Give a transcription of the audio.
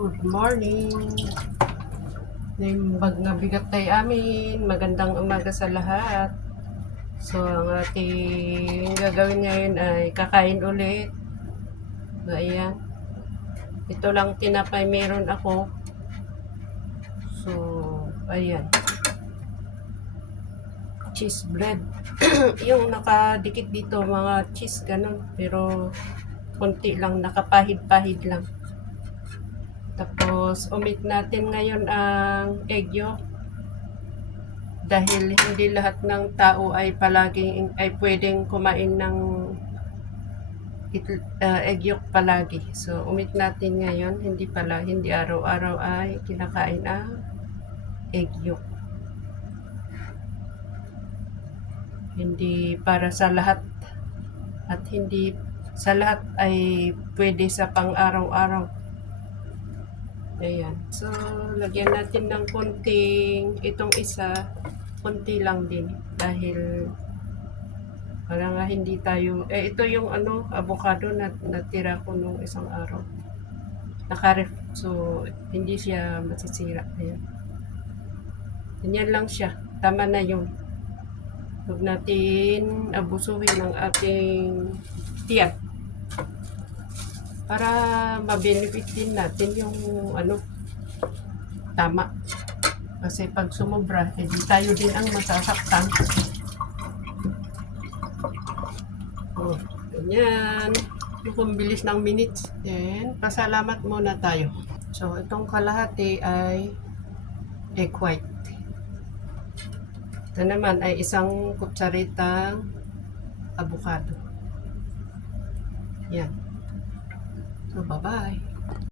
Good morning. Nimbag nga bigat tayo amin. Magandang umaga sa lahat. So, ang ating gagawin ngayon ay kakain ulit. So, ayan. Ito lang tinapay meron ako. So, ayan. Cheese bread. Yung nakadikit dito, mga cheese ganun. Pero, konti lang, nakapahid-pahid lang. Tapos, omit natin ngayon ang egg yolk. Dahil hindi lahat ng tao ay pwedeng kumain ng egg yolk palagi. So, omit natin ngayon. Hindi araw-araw ay kinakain ang egg yolk. Hindi para sa lahat. At hindi sa lahat ay pwede sa pang-araw-araw. Ayan. So, lagyan natin ng konting, itong isa, konti lang din. Dahil, para nga hindi tayo, ito yung avocado na natira ko nung isang araw. Nakaref, so, hindi siya masisira. Ayan. Ganyan lang siya. Tama na yun. Huwag natin abusuhin ng ating tiyak. Para ma-benefit din natin yung tama. Kasi pag sumobra, hindi tayo din ang masasaktan. Oh, ganyan. Yung bilis ng minutes. Then, pasalamat muna tayo. So, itong kalahati ay egg white. Ito naman ay isang kutsaritang avocado. Yan. So, bye-bye.